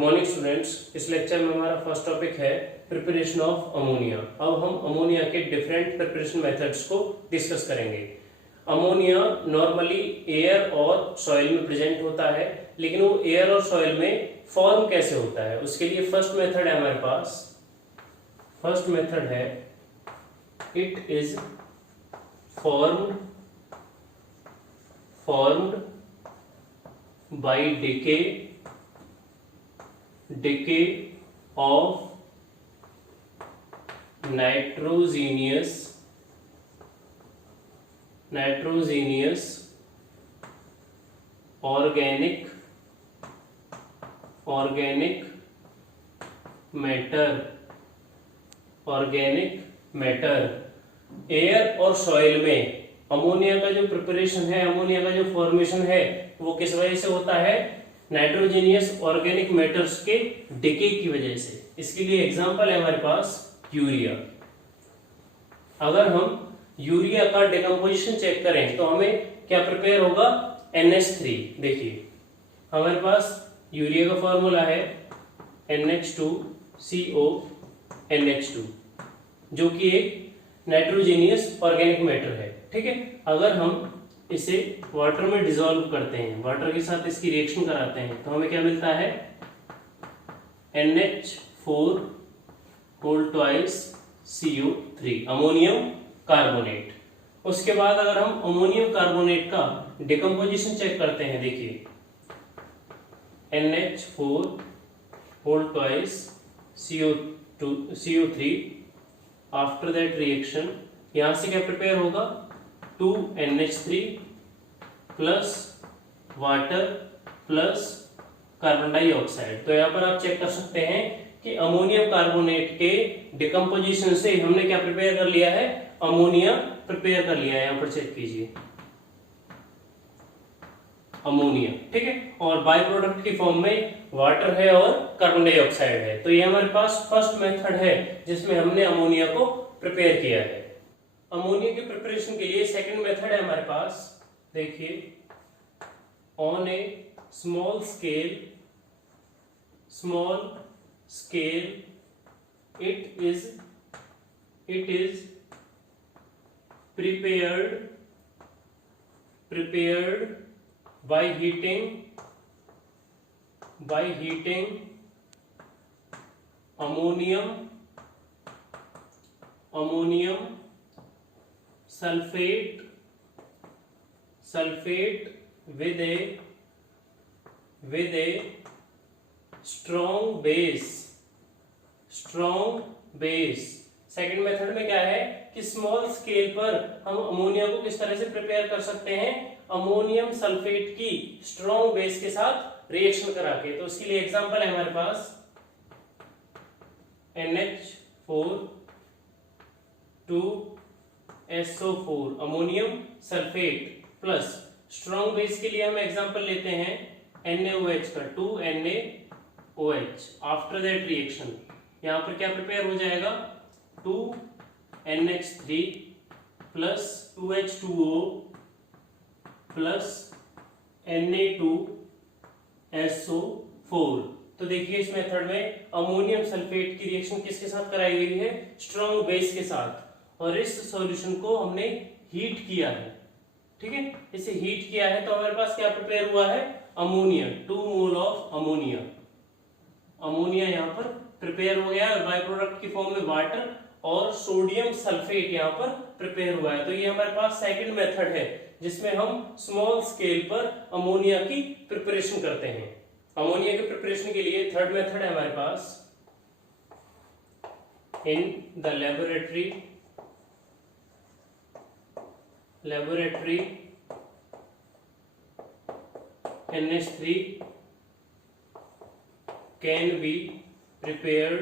Morning students. इस lecture में हमारा फर्स्ट टॉपिक है प्रिपरेशन ऑफ अमोनिया। अब हम अमोनिया के डिफरेंट प्रिपरेशन मेथड्स को डिस्कस करेंगे। अमोनिया नॉर्मली एयर और सॉइल में प्रेजेंट होता है, लेकिन वो एयर और सॉइल में फॉर्म कैसे होता है उसके लिए फर्स्ट मेथड है हमारे पास। फर्स्ट मेथड है it is formed by decay of nitrogenous organic matter। Air और सॉइल में अमोनिया का जो प्रिपरेशन है, अमोनिया का जो फॉर्मेशन है, वो किस वजह से होता है? नाइट्रोजेनियस ऑर्गेनिक मैटर्स के डिके की वजह से। इसके लिए एग्जांपल है हमारे पास यूरिया। अगर हम यूरिया का डिकम्पोजिशन चेक करें तो हमें क्या प्रिपेयर होगा? NH3। देखिए हमारे पास यूरिया का फॉर्मूला है NH2CO NH2, जो कि एक नाइट्रोजेनियस ऑर्गेनिक मैटर है। ठीक है, अगर हम इसे वाटर में डिसॉल्व करते हैं, वाटर के साथ इसकी रिएक्शन कराते हैं, तो हमें क्या मिलता है? NH4 whole twice CO3 ammonium carbonate. उसके बाद अगर हम अमोनियम कार्बोनेट का डिकम्पोजिशन चेक करते हैं, देखिए NH4 whole twice CO3 after that reaction यहां से क्या प्रिपेयर होगा? 2NH3 plus water plus carbon dioxide. तो यहां पर आप चेक कर सकते हैं कि अमोनियम कार्बोनेट के डिकम्पोजिशन से हमने क्या प्रिपेयर कर लिया है? अमोनिया प्रिपेयर कर लिया है। यहां पर चेक कीजिए अमोनिया। ठीक है, और बाय प्रोडक्ट की फॉर्म में वाटर है और कार्बन डाइऑक्साइड है। तो ये हमारे पास फर्स्ट मेथड है जिसमें हमने अमोनिया को प्रिपेयर किया है। अमोनिया के प्रिपरेशन के लिए सेकंड मेथड है हमारे पास। देखिए on A small scale it is prepared by heating ammonium sulfate with a strong base। Second method में क्या है कि स्मॉल स्केल पर हम अमोनिया को किस तरह से प्रिपेयर कर सकते हैं? अमोनियम सल्फेट की स्ट्रॉन्ग बेस के साथ रिएक्शन करा के। तो इसके लिए एग्जांपल है हमारे पास NH4 2SO4 ammonium sulphate plus strong base के लिए हम एग्जांपल लेते हैं NaOH का 2NaOH। आफ्टर दैट रिएक्शन यहां पर क्या प्रिपेयर हो जाएगा? 2NH3 plus 2H2O plus Na2SO4। तो देखिए इस मेथड में अमोनियम सल्फेट की रिएक्शन किसके साथ कराई गई है? स्ट्रॉन्ग बेस के साथ। और इस सॉल्यूशन को हमने हीट किया है। ठीक है, इसे हीट किया है तो हमारे पास क्या प्रिपेयर हुआ है? अमोनिया 2 मोल ऑफ अमोनिया यहां पर प्रिपेयर हो गया है। बाय प्रोडक्ट की फॉर्म में वाटर और सोडियम सल्फेट यहां पर प्रिपेयर हुआ है। तो ये हमारे पास सेकंड मेथड है जिसमें हम स्मॉल स्केल पर अमोनिया की प्रिपरेशन करते हैं। अमोनिया के प्रिपरेशन के लिए थर्ड मेथड है हमारे पास in the laboratory NH3 can be prepared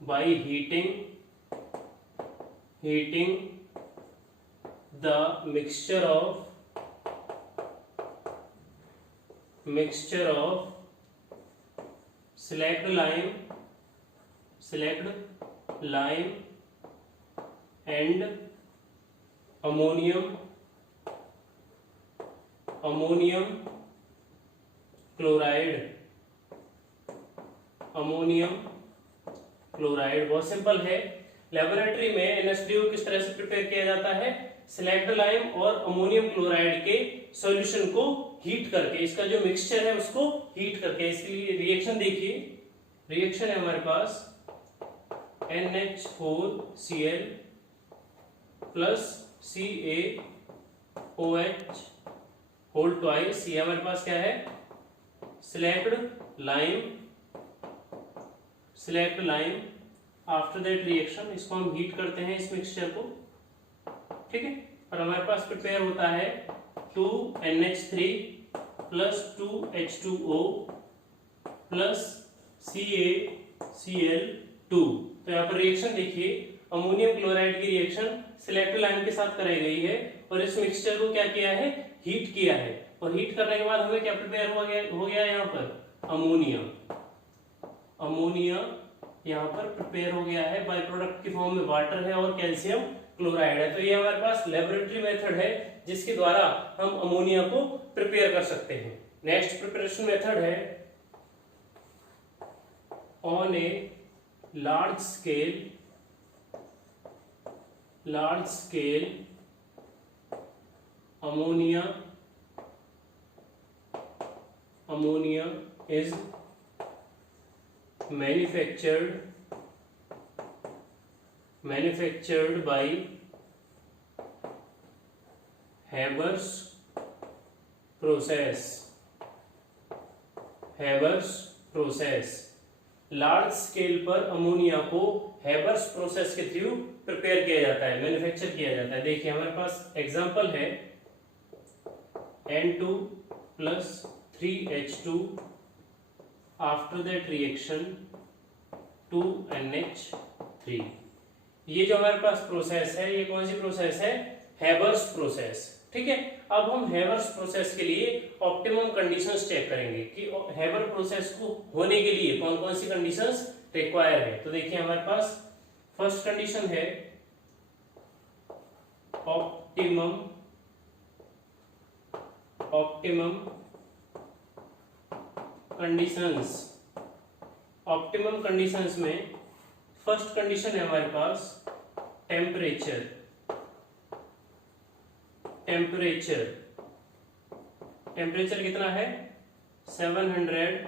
by heating the mixture of select lime and ammonium ammonium chloride, ammonium chloride बहुत सिंपल है। लेबोरेटरी में NH3O किस तरह से प्रिपेयर किया जाता है, सिलेक्ट लाइम और अमोनियम क्लोराइड के सॉल्यूशन को हीट करके, इसका जो मिक्सचर है उसको हीट करके। इसके लिए रिएक्शन देखिए, रिएक्शन है हमारे पास NH4Cl plus CaOH whole twice. ये हमारे पास क्या है, slaked lime. After that reaction इसको हम हीट करते हैं इस मिक्सचर को, ठीक है। और हमारे पास प्रिपेयर होता है 2NH3 plus 2H2O plus CaCl2। तो यहाँ पर रिएक्शन देखिए, अमोनियम क्लोराइड की रिएक्शन सिलेक्ट लाइम के साथ कराई गई है और इस मिक्सचर को क्या किया है, हीट किया है। और हीट करने के बाद हमें क्या प्रिपेयर हो गया यहाँ पर, अमोनिया यहाँ पर प्रिपेयर हो गया है। बाय प्रोडक्ट की फॉर्म में वाटर है और कैल्शियम क्लोराइड है। तो ये हमारे पास लेबोरेटरी मेथड है जिसके द्वारा हम अमोनिया को प्रिपेयर कर सकते हैं। नेक्स्ट प्रिपरेशन मेथड है on a large scale ammonia is manufactured by Haber's process। Large scale पर अमोनिया को हेबर्स प्रोसेस के थ्रू प्रिपेयर किया जाता है, मैन्युफैक्चर किया जाता है। देखिए हमारे पास एग्जांपल है N2 plus 3H2 after that reaction 2NH3। ये जो हमारे पास प्रोसेस है, ये कौन सी प्रोसेस है, हेबर्स प्रोसेस, ठीक है। अब हम हेबर्स प्रोसेस के लिए ऑप्टिमम कंडीशंस चेक करेंगे कि हेबर प्रोसेस को होने के लिए कौन कौन सी कंडीशंस रिक्वायर है। तो देखिए हमारे पास फर्स्ट कंडीशन है ऑप्टिमम कंडीशंस। ऑप्टिमम कंडीशंस में फर्स्ट कंडीशन है हमारे पास टेम्परेचर कितना है, 700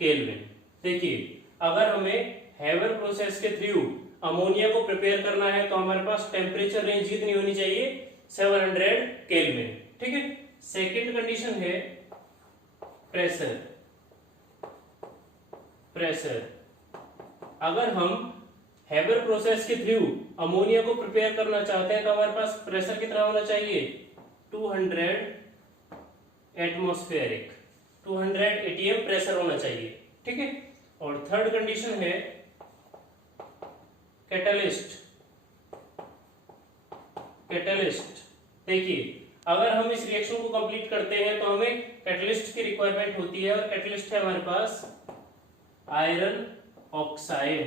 केल्विन। देखिए अगर हमें हेबर प्रोसेस के थ्रू अमोनिया को प्रिपेयर करना है तो हमारे पास टेम्परेचर रेंज कितनी होनी चाहिए, 700 केल्विन, ठीक है। सेकेंड कंडीशन है प्रेशर। अगर हम हेबर प्रोसेस के थ्रू अमोनिया को प्रिपेयर करना चाहते हैं तो हमारे पास प्रेशर कितना होना चाहिए, 200 एटमॉस्फेरिक, 200 atm प्रेशर होना चाहिए, ठीक है। और थर्ड कंडीशन है कैटलिस्ट। देखिए अगर हम इस रिएक्शन को कंप्लीट करते हैं तो हमें कैटलिस्ट की रिक्वायरमेंट होती है और कैटलिस्ट है हमारे पास आयरन ऑक्साइड,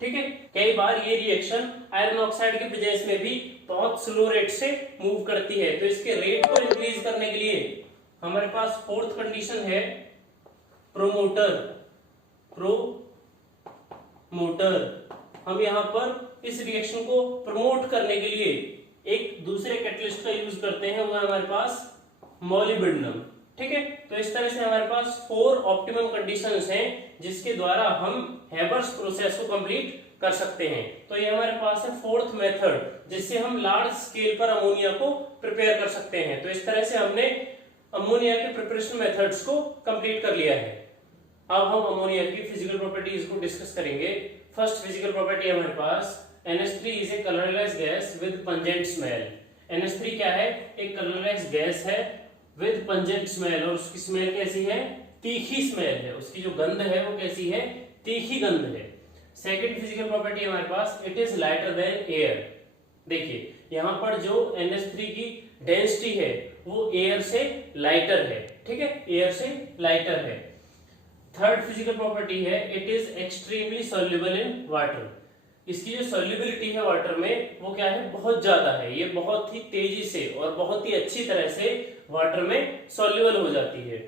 ठीक है। कई बार ये रिएक्शन आयरन ऑक्साइड के प्रेजेंस में भी बहुत स्लो रेट से मूव करती है, तो इसके रेट को इंक्रीज करने के लिए हमारे पास फोर्थ कंडीशन है प्रोमोटर। हम यहां पर इस रिएक्शन को प्रमोट करने के लिए एक दूसरे कैटलिस्ट का यूज करते हैं, वो है हमारे पास मॉलिब्डेनम, ठीक है। तो इस तरह से हमारे पास 4 ऑप्टिमम कंडीशंस हैं जिसके द्वारा हम हेबर्स प्रोसेस को कंप्लीट कर सकते हैं। तो ये हमारे पास है फोर्थ मेथड जिससे हम लार्ज स्केल पर अमोनिया को प्रिपेयर कर सकते हैं। तो इस तरह से हमने अमोनिया के प्रिपरेशन मेथड्स को कंप्लीट कर लिया है। अब हम अमोनिया की फिजिकल प्रॉपर्टीज को डिस्कस करेंगे। फर्स्ट फिजिकल प्रॉपर्टी हमारे पास NH3 is a colourless gas with pungent smell. NH3 क्या है, एक कलरलेस गैस है विद पंजेंट स्मेल, और उसकी स्मेल कैसी है, तीखी स्मेल है। उसकी जो गंध है वो कैसी है, तीखी गंध है। सेकंड फिजिकल प्रॉपर्टी हमारे पास it is lighter than air. देखिए यहां पर जो NH3 की डेंसिटी है वो एयर से लाइटर है, ठीक है, एयर से लाइटर है। थर्ड फिजिकल प्रॉपर्टी है it is extremely soluble in water. इसकी जो सॉल्युबिलिटी है वाटर में वो क्या है, बहुत ज्यादा है। ये बहुत ही तेजी से और बहुत ही अच्छी तरह से वाटर में सॉल्युबल हो जाती है।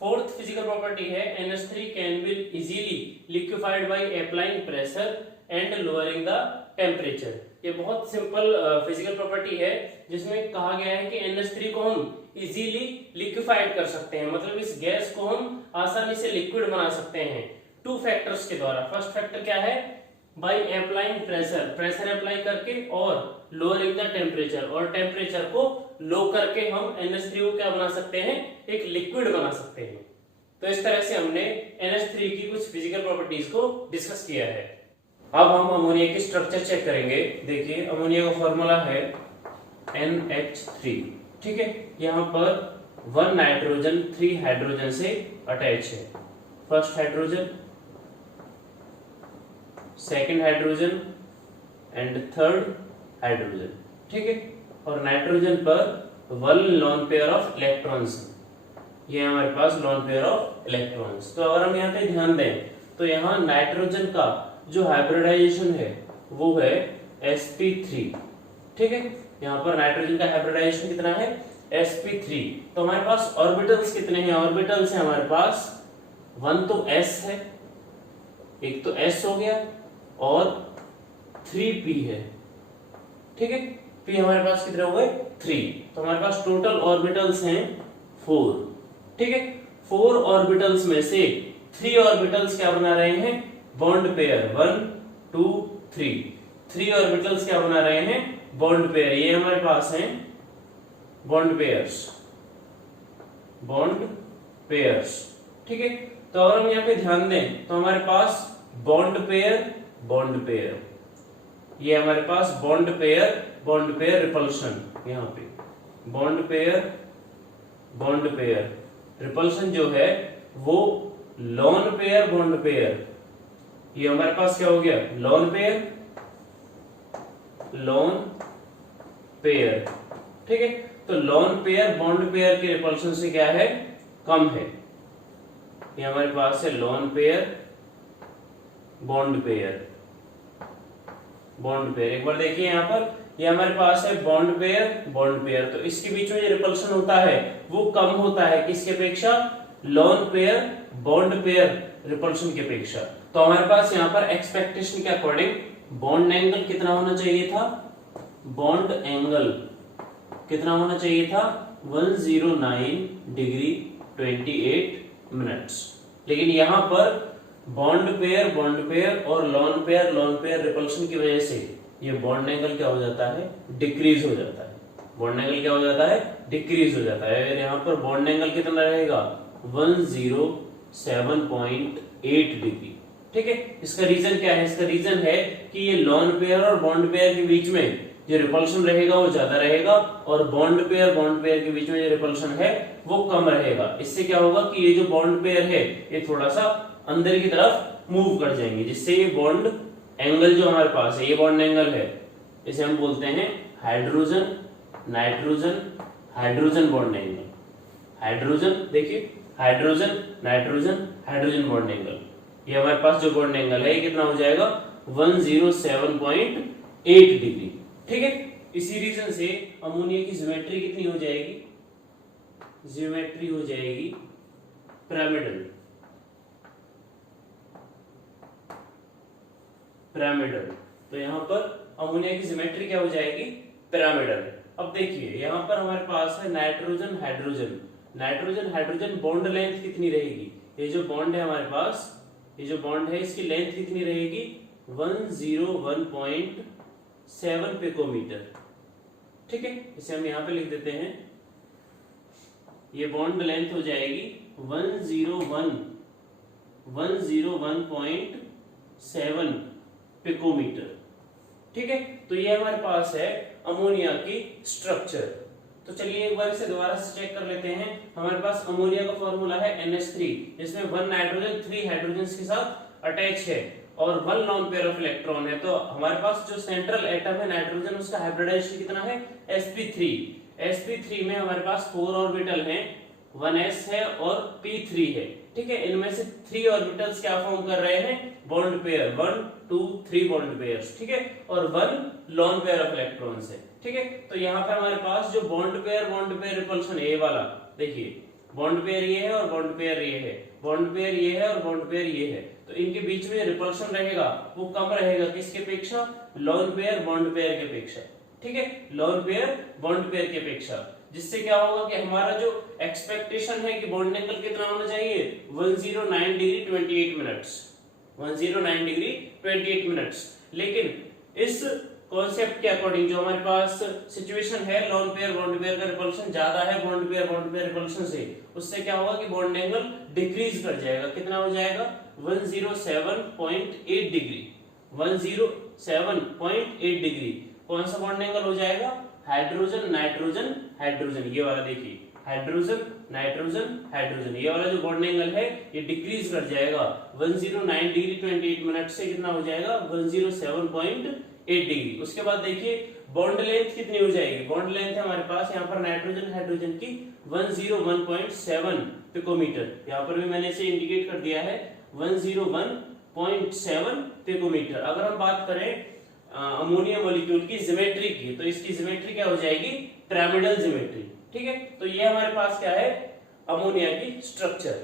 फोर्थ फिजिकल प्रॉपर्टी है NH3 can be easily liquefied by applying pressure and lowering the temperature. ये बहुत सिंपल फिजिकल प्रॉपर्टी है जिसमें कहा गया है कि NH3 को हम इजीली लिक्विफाइड कर सकते हैं, मतलब इस गैस को हम आसानी से लिक्विड बना सकते हैं टू फैक्टर्स के द्वारा। फर्स्ट फैक्टर क्या है, by applying pressure, pressure apply करके, और लोअरिंग द टेम्परेचर, और टेम्परेचर को लो करके हम NH3 को क्या बना सकते हैं, एक लिक्विड बना सकते हैं। तो इस तरह से हमने NH3 की कुछ फिजिकल प्रॉपर्टीज को डिस्कस किया है। अब हम अमोनिया की स्ट्रक्चर चेक करेंगे। देखिए अमोनिया का फॉर्मूला है NH3, ठीक है। यहाँ पर 1 नाइट्रोजन 3 हाइड्रोजन से अटैच है। First hydrogen, second hydrogen and third hydrogen, ठीक है। और नाइट्रोजन पर 1 लोन पेयर ऑफ इलेक्ट्रॉन्स, ये हमारे पास लोन पेयर ऑफ इलेक्ट्रॉन्स। तो अगर हम यहाँ पे ध्यान दें तो यहाँ नाइट्रोजन का जो हाइब्रिडाइजेशन है वो है sp3, ठीक है। यहाँ पर नाइट्रोजन का हाइब्रिडाइजेशन कितना है, sp3। तो हमारे पास ऑर्बिटल्स कितने हैं, ऑर्बिटल्स है हमारे पास 1 तो s है, एक तो s हो गया, और 3p है, ठीक है। p हमारे पास कितने हो गए, 3। तो हमारे पास टोटल ऑर्बिटल्स हैं 4, ठीक है। 4 ऑर्बिटल्स में से 3 ऑर्बिटल्स क्या बना रहे हैं, बॉन्ड पेयर 1 2 3। 3 ऑर्बिटल्स क्या बना रहे हैं, बॉन्ड पेयर। ये हमारे पास हैं बॉन्ड पेयर्स, बॉन्ड पेयर्स, ठीक है। तो अगर हम यहाँ पे ध्यान दें तो हमारे पास बॉन्ड पेयर, बॉन्ड पेयर, ये हमारे पास bond pair, bond pair repulsion, यहाँ पे bond pair, bond pair repulsion जो है वो लोन पेयर, बॉन्ड पेयर, ये हमारे पास क्या हो गया, लोन पेयर, लोन पेयर, ठीक है। तो लोन पेयर बॉन्ड पेयर के रिपल्शन से क्या है, कम है। ये हमारे पास है lone pair, bond pair, bond pair. एक बार देखिए यहाँ पर, ये हमारे पास है बॉन्ड पेयर, बॉन्ड पेयर। तो इसके बीच में जो रिपल्शन होता है वो कम होता है, किसके अपेक्षा, lone pair, bond pair repulsion की अपेक्षा। तो हमारे पास यहाँ पर एक्सपेक्टेशन के अकॉर्डिंग बॉन्ड एंगल कितना होना चाहिए था, बॉन्ड एंगल कितना होना चाहिए था, 109 डिग्री 28 मिनट्स। लेकिन यहाँ पर बॉन्ड पेयर और लोन पेयर रिपल्शन की वजह से ये बॉन्ड एंगल क्या हो जाता है, डिक्रीज हो जाता है। बॉन्ड एंगल क्या हो जाता है, डिक्रीज हो जाता है। यहाँ पर बॉन्ड एंगल कितना रहेगा, 107.8 डिग्री, ठीक है। इसका रीजन क्या है, इसका रीजन है कि ये लोन पेयर और बॉन्ड पेयर के बीच में जो रिपल्शन रहेगा वो ज्यादा रहेगा, और बॉन्ड पेयर के बीच में जो रिपल्शन है वो कम रहेगा। इससे क्या होगा कि ये जो बॉन्ड पेयर है ये थोड़ा सा अंदर की तरफ मूव कर जाएंगे, जिससे ये बॉन्ड एंगल जो हमारे पास है, ये बॉन्ड एंगल है, इसे हम बोलते हैं hydrogen nitrogen hydrogen bond angle. Hydrogen, देखिए hydrogen nitrogen hydrogen bond angle, ये हमारे पास जो बॉन्ड एंगल है ये कितना हो जाएगा, 107.8 डिग्री, ठीक है। इसी रीजन से अमोनिया की ज्योमेट्री कितनी हो जाएगी, ज्योमेट्री हो जाएगी पिरामिडल, पिरामिडल। तो यहाँ पर अमोनिया की ज्योमेट्री क्या हो जाएगी, पिरामिडल। अब देखिए यहाँ पर हमारे पास है nitrogen hydrogen, nitrogen hydrogen bond length कितनी रहेगी, ये जो बॉन्ड है हमारे पास, ये जो बॉन्ड है इसकी लेंथ कितनी रहेगी, 101.7 पिकोमीटर, ठीक है। इसे हम यहाँ पे लिख देते हैं, ये बॉन्ड लेंथ हो जाएगी 101.7 पिकोमीटर, ठीक है। तो ये हमारे पास है अमोनिया की स्ट्रक्चर। तो चलिए एक बार इसे दोबारा से चेक कर लेते हैं। हमारे पास अमोनिया का फॉर्मूला है NH3, जिसमें 1 नाइट्रोजन 3 हाइड्रोजन के साथ अटैच है और 1 लोन पेयर ऑफ इलेक्ट्रॉन है। तो हमारे पास जो सेंट्रल एटम है नाइट्रोजन, उसका हाइब्रिडाइजेशन कितना है, sp3। sp3 में हमारे पास 4 ऑर्बिटल हैं, 1s है और p3 है, ठीक है। इनमें से 3 ऑर्बिटल्स क्या फॉर्म कर रहे हैं, बॉन्ड पेयर, 1 2 3 बॉन्ड पेयर्स, ठीक है, और 1 लोन पेयर ऑफ इलेक्ट्रॉन्स है, ठीक है। तो यहाँ पे हमारे पास जो बॉन्ड पेयर रिपल्शन है, ये वाला देखिए, बॉन्ड पेयर ये है और बॉन्ड पेयर ये है, बॉन्ड पेयर ये है और बॉन्ड पेयर ये है, तो इनके बीच में रिपल्शन रहेगा वो कम रहेगा किसके अपेक्षा, लोन पेयर बॉन्ड पेयर के अपेक्षा, ठीक है, लोन पेयर बॉन्ड पेयर के अपेक्षा। जिससे क्या होगा कि हमारा जो एक्सपेक्टेशन है कि बॉन्ड एंगल कितना होना चाहिए, 109 डिग्री 28 मिनट्स, 109 डिग्री 28 मिनट्स। लेकिन इस कॉन्सेप्ट के अकॉर्डिंग जो हमारे पास सिचुएशन है, लोन पेयर बॉन्ड पेयर का रिपल्शन ज्यादा है बॉन्ड पेयर रिपल्शन से, उससे क्या होगा कि बॉन्ड एंगल डिक्रीज कर जाएगा, कितना हो जाएगा, 107.8 डिग्री, 107.8 डिग्री। कौन सा बॉन्ड एंगल हो जाएगा, हाइड्रोजन नाइट्रोजन हाइड्रोजन, ये वाला देखिए, हाइड्रोजन नाइट्रोजन हाइड्रोजन, ये वाला जो बॉन्ड एंगल है ये डिक्रीज कर जाएगा 109 डिग्री 28 मिनट से, कितना हो जाएगा 107.8 डिग्री। उसके बाद देखिए बॉन्ड लेंथ कितनी हो जाएगी, बॉन्ड लेंथ है हमारे पास यहाँ पर नाइट्रोजन हाइड्रोजन की 101.7 पिकोमीटर, यहाँ पर भी मैंने इसे इंडिकेट कर दिया है 101.7 पिकोमीटर। अगर हम बात करें अमोनिया मॉलिक्यूल की ज्योमेट्री की, तो इसकी ज्योमेट्री क्या हो जाएगी, पिरामिडल ज्योमेट्री, ठीक है। तो ये हमारे पास क्या है, अमोनिया की स्ट्रक्चर।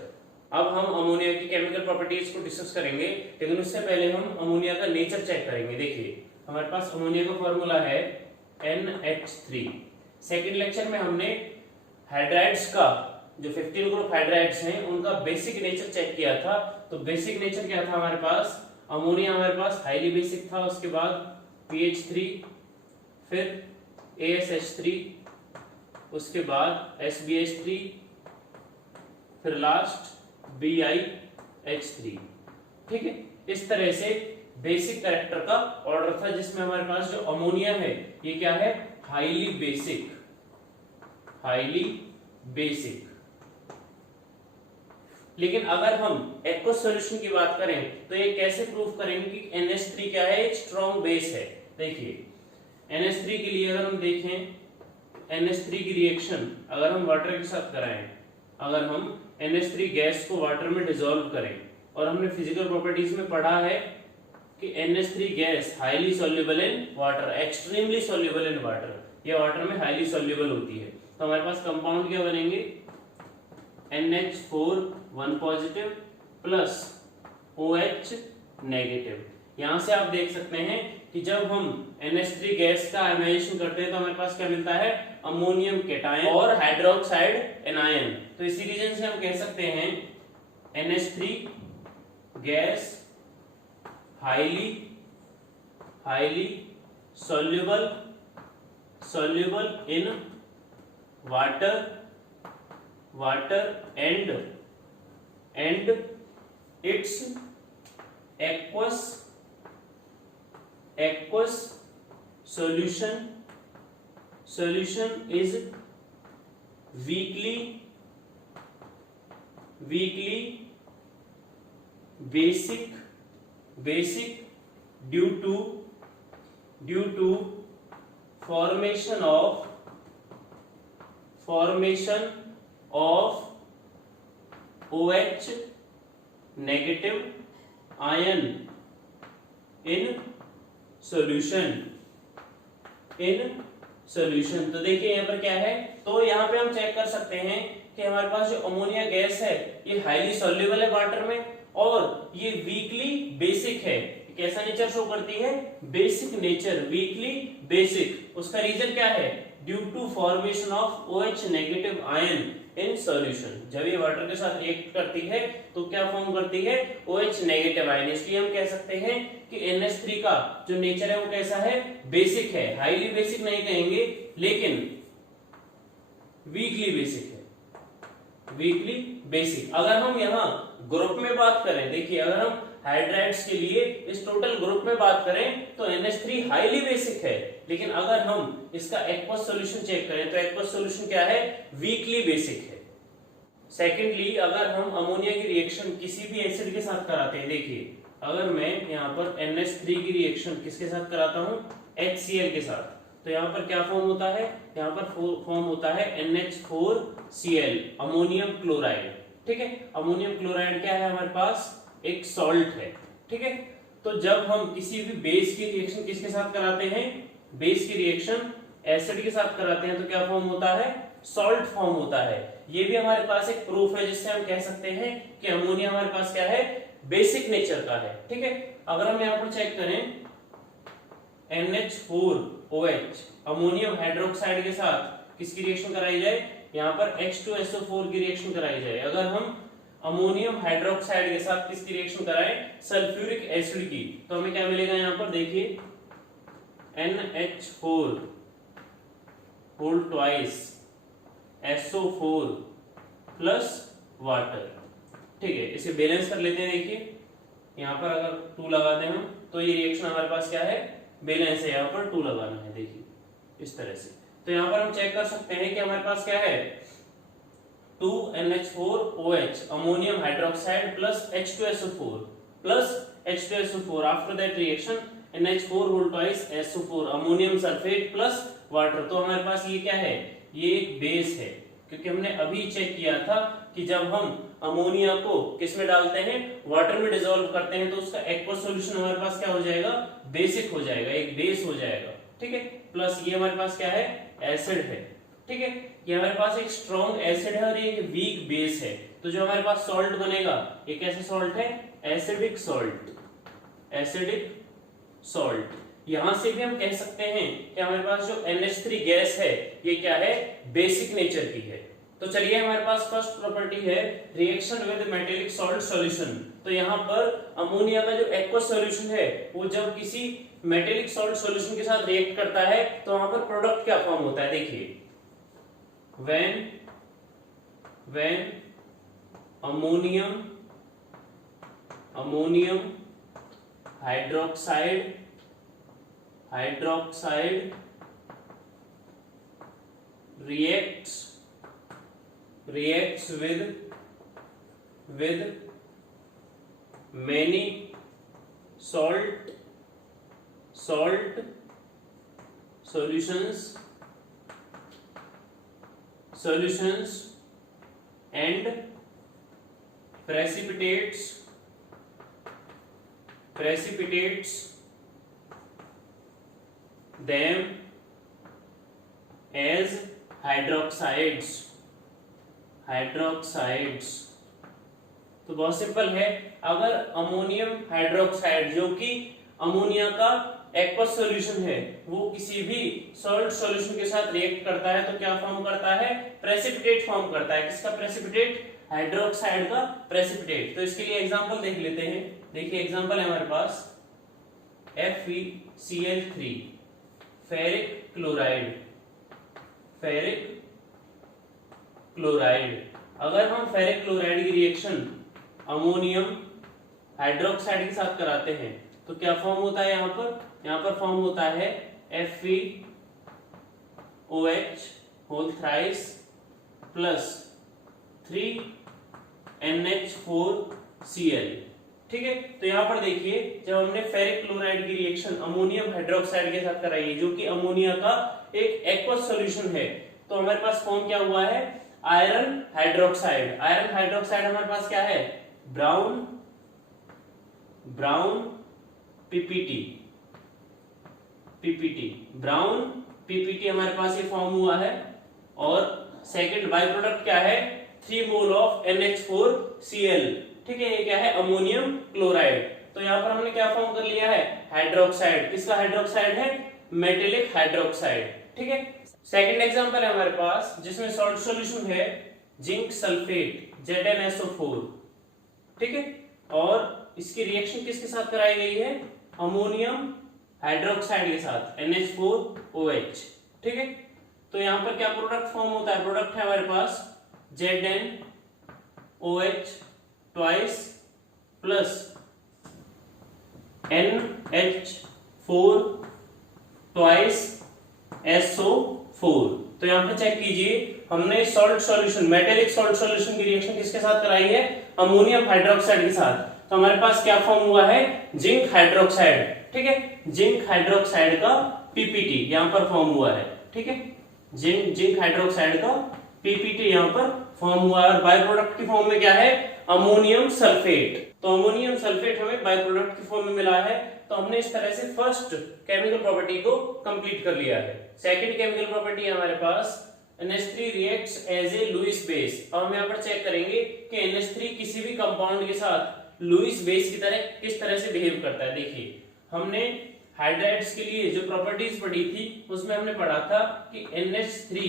अब हम अमोनिया की केमिकल प्रॉपर्टीज को डिस्कस करेंगे, लेकिन उससे पहले हम अमोनिया का नेचर चेक करेंगे। देखिए हमारे पास अमोनिया का फॉर्मूला है NH3। सेकेंड लेक्चर में हमने हाइड्राइड्स का, जो 15 ग्रुप हाइड्राइड्स हैं उनका बेसिक नेचर चेक किया था। तो बेसिक नेचर क्या था हमारे पास, अमोनिया हमारे पास हाईली बेसिक था, उसके बाद PH3, फिर ASH3, उसके बाद SBH3, फिर लास्ट BiH3, ठीक है। इस तरह से बेसिक कैरेक्टर का ऑर्डर था, जिसमें हमारे पास जो अमोनिया है ये क्या है, हाईली बेसिक, हाईली बेसिक। लेकिन अगर हम एक्वस सॉल्यूशन की बात करें तो ये कैसे प्रूव करेंगे कि NH3 क्या है, एक स्ट्रॉन्ग बेस है। देखिए NH3 के लिए अगर हम देखें, NH3 की रिएक्शन अगर हम वाटर के साथ कराएं, अगर हम NH3 गैस को वाटर में डिसॉल्व करें, और हमने फिजिकल प्रॉपर्टीज में पढ़ा है कि NH3 gas highly soluble in water, extremely soluble in water, ये वाटर में हाईली सॉल्युबल होती है। तो हमारे पास कंपाउंड क्या बनेंगे, NH4 1 positive plus OH negative. यहां से आप देख सकते हैं कि जब हम NH3 गैस का आयनाइजेशन करते हैं तो हमारे पास क्या मिलता है, अमोनियम केटायन और हाइड्रोक्साइड एनायन। तो इसी रीजन से हम कह सकते हैं NH3 gas highly soluble in water and its aqueous solution is weakly basic due to formation of OH negative ion in solution। तो देखिए यहाँ पर क्या है, तो यहाँ पे हम चेक कर सकते हैं कि हमारे पास जो अमोनिया गैस है ये हाईली सॉल्युबल है वाटर में, और ये वीकली बेसिक है। कैसा नेचर शो करती है, बेसिक नेचर, वीकली बेसिक। उसका रीजन क्या है, due to formation of OH negative ion in solution. जब ये वाटर के साथ रिएक्ट करती है तो क्या फॉर्म करती है, OH नेगेटिव आयन। इसलिए हम कह सकते हैं कि NH3 का जो नेचर है वो कैसा है, बेसिक है। हाईली बेसिक नहीं कहेंगे, लेकिन वीकली बेसिक है, वीकली बेसिक। अगर हम यहाँ ग्रुप में बात करें, देखिए अगर हम हाइड्राइड्स के लिए इस टोटल ग्रुप में बात करें तो NH3 हाईली बेसिक है, लेकिन अगर हम इसका एक्वस सॉल्यूशन चेक करें तो एक्वस सॉल्यूशन क्या है, वीकली बेसिक है। सेकेंडली अगर हम अमोनिया की रिएक्शन किसी भी एसिड के साथ कराते हैं, देखिए अगर मैं यहाँ पर NH3 की रिएक्शन किसके साथ कराता हूँ, HCl के साथ, तो यहाँ पर क्या फॉर्म होता है, यहाँ पर फॉर्म होता है NH4Cl अमोनियम क्लोराइड। ठीक है, अमोनियम क्लोराइड क्या है हमारे पास, एक सॉल्ट है। ठीक है, तो जब हम किसी भी बेस की रिएक्शन किसके साथ कराते हैं, बेस की रिएक्शन एसिड के साथ कराते हैं तो क्या फॉर्म होता है, सॉल्ट फॉर्म होता है। ये भी हमारे पास एक प्रूफ है जिससे हम कह सकते हैं कि अमोनिया हमारे पास क्या है, बेसिक नेचर का है। ठीक है, अगर हम यहाँ पर चेक करें NH4OH अमोनियम हाइड्रोक्साइड के साथ किसकी रिएक्शन कराई जाए, यहाँ पर H2SO4 की रिएक्शन कराई जाए। अगर हम अमोनियम हाइड्रोक्साइड के साथ किसकी रिएक्शन कराएं, सल्फ्यूरिक एसिड की, तो हमें क्या मिलेगा, यहाँ पर देखिए NH4 whole twice SO4 plus water. ठीक है, इसे बैलेंस कर लेते हैं। देखिए यहाँ पर अगर 2 लगाते हैं हम तो ये रिएक्शन हमारे पास क्या है, बैलेंस है, यहाँ पर 2 लगाना है। देखिए इस तरह से, तो यहाँ पर हम चेक कर सकते हैं कि हमारे पास क्या है, 2NH4OH ammonium hydroxide plus H2SO4 plus H2SO4 after that reaction NH4 whole twice SO4 ammonium sulphate plus water. तो हमारे पास ये क्या है, ये एक बेस है, क्योंकि हमने अभी चेक किया था कि जब हम अमोनिया को किस में डालते हैं, वाटर में डिसॉल्व करते हैं, तो उसका एक्वस सॉल्यूशन हमारे पास क्या हो जाएगा, बेसिक हो जाएगा, एक बेस हो जाएगा। ठीक है, प्लस ये हमारे पास क्या है, एसिड है। ठीक है, ये हमारे पास एक स्ट्रॉन्ग एसिड है और ये एक वीक बेस है। तो जो हमारे पास सॉल्ट बनेगा ये कैसे सॉल्ट है, एसिडिक सॉल्ट, एसिडिक सॉल्ट। यहां से भी हम कह सकते हैं कि हमारे पास जो NH3 गैस है ये क्या है, बेसिक नेचर की है। तो चलिए हमारे पास फर्स्ट प्रॉपर्टी है reaction with metallic salt solution. तो यहाँ पर अमोनिया का जो एक्वस सॉल्यूशन है वो जब किसी मेटेलिक सॉल्ट सॉल्यूशन के साथ रिएक्ट करता है तो वहां पर प्रोडक्ट क्या फॉर्म होता है, देखिए when ammonium hydroxide reacts with many salt solutions and precipitates them as hydroxides। तो बहुत सिंपल है, अगर अमोनियम हाइड्रोक्साइड जो कि अमोनिया का एक्वस सॉल्यूशन है वो किसी भी सॉल्ट सॉल्यूशन के साथ रिएक्ट करता है तो क्या फॉर्म करता है, प्रेसिपिटेट फॉर्म करता है। किसका प्रेसिपिटेट, हाइड्रोक्साइड का प्रेसिपिटेट। तो इसके लिए एग्जांपल देख लेते हैं। देखिए एग्जांपल है हमारे पास FeCl3 फेरिक क्लोराइड। अगर हम फेरिक क्लोराइड की रिएक्शन अमोनियम हाइड्रोक्साइड के साथ कराते हैं तो क्या फॉर्म होता है, यहाँ पर फॉर्म होता है FeOH whole thrice plus 3NH4Cl। ठीक है, तो यहाँ पर देखिए जब हमने फेरिक क्लोराइड की रिएक्शन अमोनियम हाइड्रोक्साइड के साथ कराई है जो कि अमोनिया का एक एक्वस सॉल्यूशन है, तो हमारे पास फॉर्म क्या हुआ है, आयरन हाइड्रोक्साइड। आयरन हाइड्रोक्साइड हमारे पास क्या है, ब्राउन पीपीटी हमारे पास ये फॉर्म हुआ है। और सेकंड बाय प्रोडक्ट क्या है, 3 मोल ऑफ NH4Cl। ठीक है, ये क्या है, अमोनियम क्लोराइड। तो यहाँ पर हमने क्या फॉर्म कर लिया है, हाइड्रोक्साइड। किसका हाइड्रोक्साइड है, मेटेलिक हाइड्रोक्साइड। ठीक है, सेकंड एग्जांपल है हमारे पास जिसमें सॉल्ट सॉल्यूशन है जिंक सल्फेट ZnSO4। ठीक है, और इसकी रिएक्शन किसके साथ कराई गई है, अमोनियम हाइड्रोक्साइड के साथ NH4OH। ठीक है, तो यहाँ पर क्या प्रोडक्ट फॉर्म होता है, प्रोडक्ट है हमारे पास ZnOH twice plus NH4 twice SO4। तो यहाँ पे चेक कीजिए, हमने salt solution metallic salt solution की रिएक्शन किसके साथ कराई है, अमोनियम हाइड्रोक्साइड के साथ। तो हमारे पास क्या फॉर्म हुआ है, जिंक हाइड्रोक्साइड। ठीक है, जिंक हाइड्रोक्साइड का पीपीटी यहाँ पर फॉर्म हुआ है, ठीक है, जिंक हाइड्रोक्साइड का पीपीटी यहाँ पर फॉर्म हुआ है। और बाय प्रोडक्ट की फॉर्म में क्या है, अमोनियम सल्फेट। तो अमोनियम सल्फेट हमें बाय प्रोडक्ट की फॉर्म में मिला है। तो हमने इस तरह से फर्स्ट केमिकल प्रॉपर्टी को कंप्लीट कर लिया है। सेकंड केमिकल प्रॉपर्टी है हमारे पास NH3 reacts as a Lewis base. अब हम यहाँ पर चेक करेंगे कि NH3 किसी भी कंपाउंड के साथ लुईस बेस की तरह किस तरह से बिहेव करता है। देखिए, हमने हाइड्राइड्स के लिए जो प्रॉपर्टीज पढ़ी थी उसमें हमने पढ़ा था कि NH3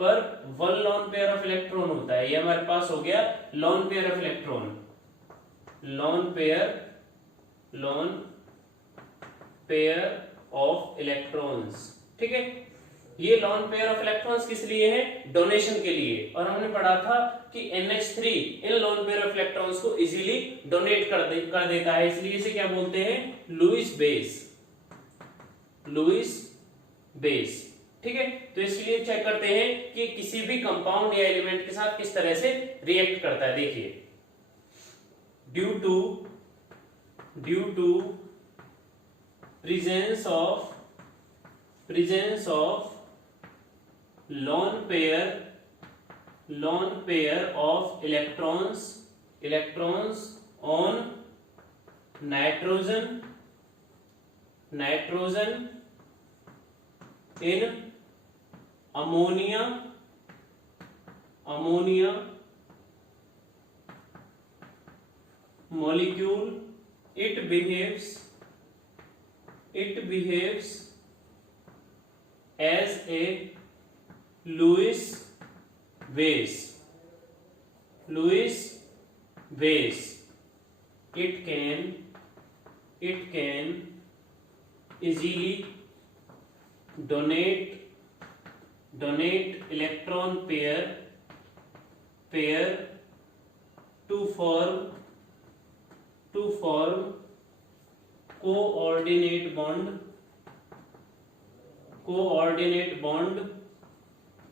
पर 1 लोन पेयर ऑफ इलेक्ट्रॉन होता है। ये हमारे पास हो गया loan pair of electron, loan pair of electrons, ठीक है। ये लोन पेयर ऑफ इलेक्ट्रॉन्स किस लिए है, डोनेशन के लिए। और हमने पढ़ा था कि NH3 in loan pair of electrons को इजीली डोनेट कर देता है, इसलिए इसे क्या बोलते हैं, लुईस बेस, ठीक है। तो इसके लिए चेक करते हैं कि किसी भी कंपाउंड या एलिमेंट के साथ किस तरह से रिएक्ट करता है। देखिए, due to presence of lone pair of electrons on nitrogen in ammonia molecule, it behaves as a Lewis base. It can easily donate electron pair to form coordinate bond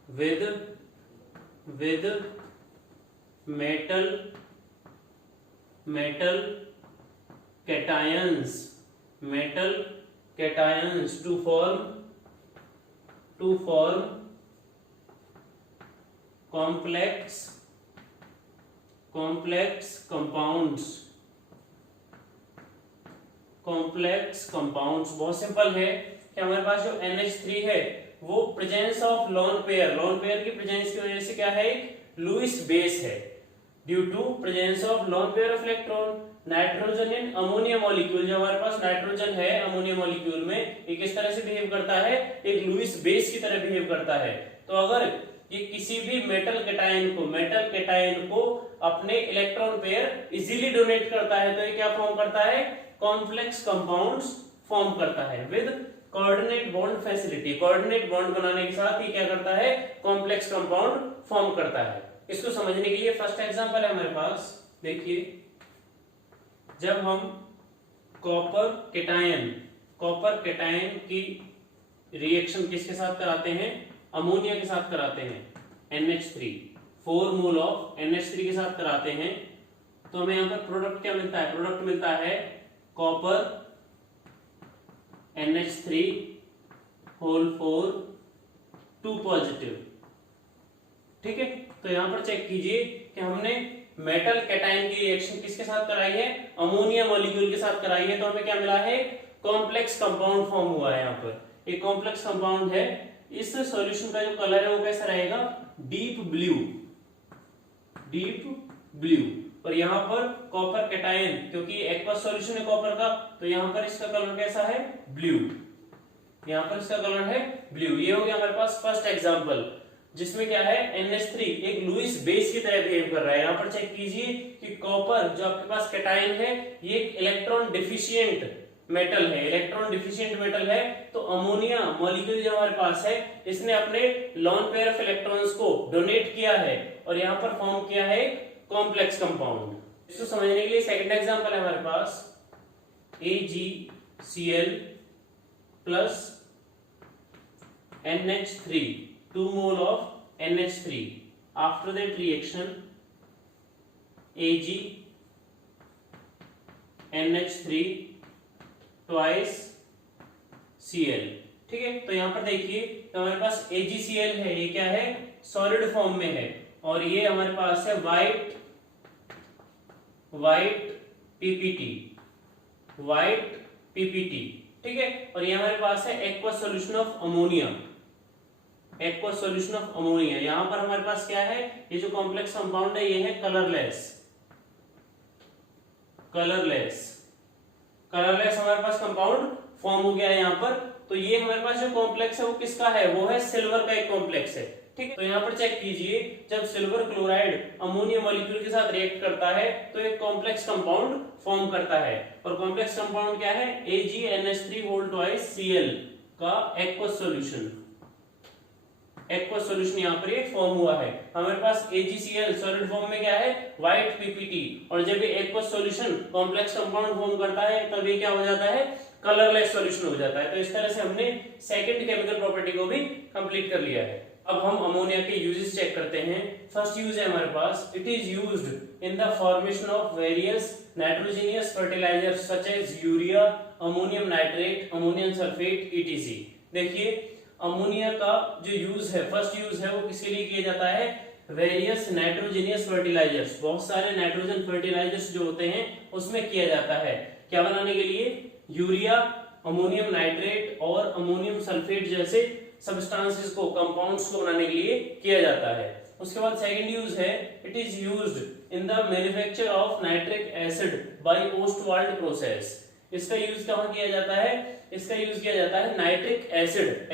with metal cations to form complex compounds। बहुत simple है कि हमारे पास जो NH3 है वो presence of lone pair की presence की वजह से क्या है, लुईस बेस है। Due to presence of lone pair of electron nitrogen in ammonia molecule, जो हमारे पास नाइट्रोजन है अमोनिया मॉलिक्यूल में, ये किस तरह से बिहेव करता है, एक लुईस बेस की तरह बिहेव करता है। तो अगर ये किसी भी मेटल कैटायन को अपने इलेक्ट्रॉन पेयर इजीली डोनेट करता है, तो ये क्या फॉर्म करता है, कॉम्प्लेक्स कंपाउंड्स फॉर्म करता है with coordinate bond facility. Coordinate bond बनाने के साथ ये क्या करता है, कॉम्प्लेक्स कंपाउंड फॉर्म करता है। इसको समझने के लिए फर्स्ट एग्जांपल है हमारे पास। देखिए, जब हम कॉपर कैटायन की रिएक्शन किसके साथ कराते हैं, अमोनिया के साथ कराते हैं, NH3 4 मोल ऑफ NH3 के साथ कराते हैं, तो हमें यहाँ पर प्रोडक्ट क्या मिलता है, प्रोडक्ट मिलता है कॉपर NH3 होल 4 2 पॉजिटिव, ठीक है। तो यहां पर चेक कीजिए कि हमने मेटल कैटायन की रिएक्शन किसके साथ कराई है, अमोनिया मॉलिक्यूल के साथ कराई है, तो हमें क्या मिला है, कॉम्प्लेक्स कंपाउंड फॉर्म हुआ है। यहाँ पर एक कॉम्प्लेक्स कंपाउंड है। इस सॉल्यूशन का जो कलर है वो कैसा रहेगा, डीप ब्लू। और यहाँ पर कॉपर कैटायन, क्योंकि एक्वस सॉल्यूशन है कॉपर का, तो यहाँ पर इसका कलर कैसा है, ब्लू। यहाँ पर इसका कलर है ब्लू। ये हो गया हमारे पास फर्स्ट एग्जांपल, जिसमें क्या है, NH3 एक लुईस बेस की तरह बिहेव कर रहा है। यहाँ पर चेक कीजिए कि कॉपर जो आपके पास कैटायन है ये एक इलेक्ट्रॉन डिफिशिएंट मेटल है, तो अमोनिया मॉलिक्यूल जो हमारे पास है इसने अपने लोन पेयर ऑफ इलेक्ट्रॉन्स को डोनेट किया है और यहाँ पर फॉर्म किया है कॉम्प्लेक्स कंपाउंड। इसको समझने के लिए सेकंड एग्जांपल है हमारे पास, AgCl plus NH3 2 mole of NH3. After that reaction, AgNH3 twice Cl, ठीक है। तो यहाँ पर देखिए तो हमारे पास AgCl है, ये क्या है, सॉलिड फॉर्म में है, और ये हमारे पास है व्हाइट PPT, ठीक है। और ये हमारे पास है एक्वस सॉल्यूशन ऑफ अमोनिया, यहां पर हमारे पास क्या है, ये जो कॉम्प्लेक्स कंपाउंड है ये है कलरलेस हमारे पास कंपाउंड फॉर्म हो गया है यहाँ पर। तो ये हमारे पास जो कॉम्प्लेक्स है वो किसका है, वो है सिल्वर का एक कॉम्प्लेक्स है, ठीक है। तो यहाँ पर चेक कीजिए, जब सिल्वर क्लोराइड अमोनियम मॉलिक्यूल के साथ रिएक्ट करता है तो एक कॉम्प्लेक्स कंपाउंड फॉर्म करता है, और कॉम्प्लेक्स कंपाउंड क्या है, AgNH3 का एक्वस सॉल्यूशन यहाँ पर ये फॉर्म हुआ है। हमारे पास AgCl सॉलिड फॉर्म में क्या है, व्हाइट PPT, और जब ये aqueous solution complex compound form करता है तब ये क्या हो जाता है, कलरलेस सॉल्यूशन हो जाता है। तो इस तरह से हमने सेकंड केमिकल प्रॉपर्टी को भी कंप्लीट कर लिया है। अब हम अमोनिया के यूजेस चेक करते हैं। फर्स्ट यूज है हमारे पास, it is used in the formation of various nitrogenous fertilisers such as urea, ammonium nitrate, ammonium sulphate, ETC। देखिए अमोनिया का जो यूज है, फर्स्ट यूज है, वो किसके लिए किया जाता है, वेरियस नाइट्रोजेनियस फर्टिलाइजर्स, बहुत सारे नाइट्रोजन फर्टिलाइजर्स जो होते हैं उसमें किया जाता है, क्या बनाने के लिए, यूरिया, अमोनियम नाइट्रेट और अमोनियम सल्फेट जैसे सब्सटेंसेस को, कंपाउंड्स को बनाने के लिए किया जाता है। उसके बाद सेकंड यूज है, it is used in the manufacture of nitric acid by Ostwald process. इसका यूज कहां किया जाता है, इसका यूज किया जाता है नाइट्रिक एसिड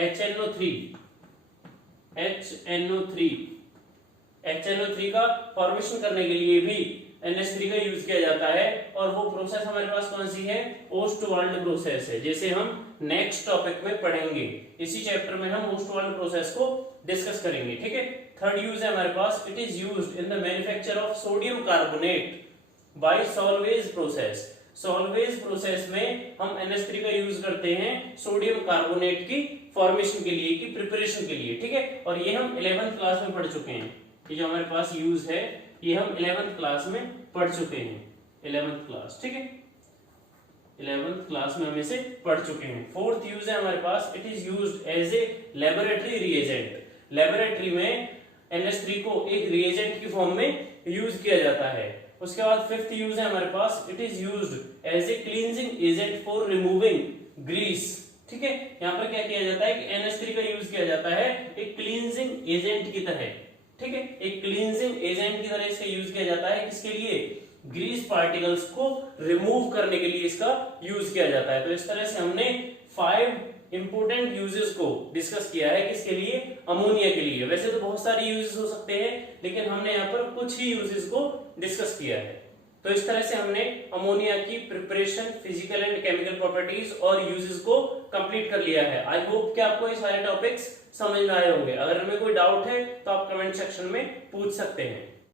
HNO3 का फॉर्मेशन करने के लिए भी NH3 का यूज किया जाता है, और वो प्रोसेस हमारे पास कौन सी है, ओस्टवाल्ड प्रोसेस है, जैसे हम नेक्स्ट टॉपिक में पढ़ेंगे। इसी चैप्टर में हम ओस्टवाल्ड प्रोसेस को डिस्कस करेंगे, ठीक है। थर्ड यूज है हमारे पास, it is used in the manufacture of sodium carbonate by Solvay process. Solvay process में हम NH3 का यूज करते हैं सोडियम कार्बोनेट की फॉर्मेशन के लिए, की प्रिपरेशन के लिए, ठीक है। और ये हम 11th क्लास में पढ़ चुके हैं, ये जो हमारे पास यूज है ये हम 11th क्लास में पढ़ चुके हैं, 11th क्लास, ठीक है, 11th क्लास में हम इसे पढ़ चुके हैं। फोर्थ यूज है हमारे पास, it is used as a laboratory reagent. Laboratory में NH3 को एक रिएजेंट की फॉर्म में यूज किया जाता है। उसके बाद फिफ्थ यूज है हमारे पास, it is used as a cleansing agent for removing grease, ठीक है। यहाँ पर क्या किया जाता है कि NH3 का यूज किया जाता है एक क्लींजिंग एजेंट की तरह, ठीक है, एक क्लींजिंग एजेंट की तरह इसका यूज किया जाता है, किसके लिए, ग्रीस पार्टिकल्स को रिमूव करने के लिए इसका यूज किया जाता है। तो इस तरह से हमने 5 इंपोर्टेंट यूजेस को डिस्कस किया है, किसके लिए, अमोनिया के लिए। वैसे तो बहुत सारे यूजेस हो सकते हैं, लेकिन हमने यहाँ पर कुछ ही यूजेस को डिस्कस किया है। तो इस तरह से हमने अमोनिया की preparation, physical and chemical properties और यूजेस को कंप्लीट कर लिया है। आई होप कि आपको ये सारे टॉपिक्स समझ में आए होंगे। अगर हमें कोई डाउट है तो आप कमेंट सेक्शन में पूछ सकते हैं।